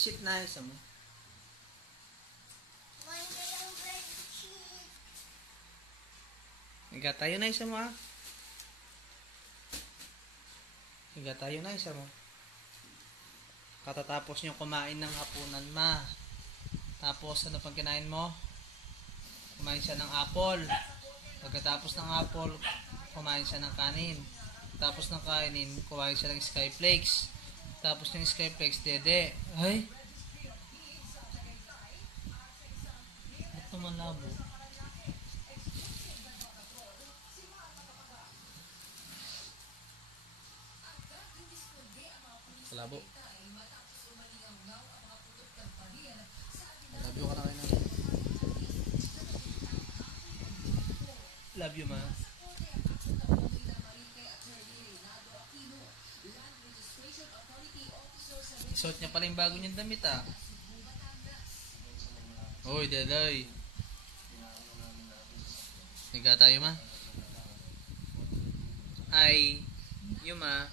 Sheet na isa mo. Higa tayo na isa mo ha. Higa tayo na isa mo. Katatapos nyo kumain ng hapunan ma. Tapos ano pang kinain mo? Kumain siya ng apple. Pagkatapos ng apple, kumain siya ng kanin. Tapos ng kainin, kumain siya ng skyflakes. Tapos ng skyflakes, dede. Ay! Ba't naman labo? Labo. Love you ka na kayo na. Love you ma. Isuot niya pala yung bago niyang damit ah. Uy, deday. Higa tayo ma. Ay, yuma.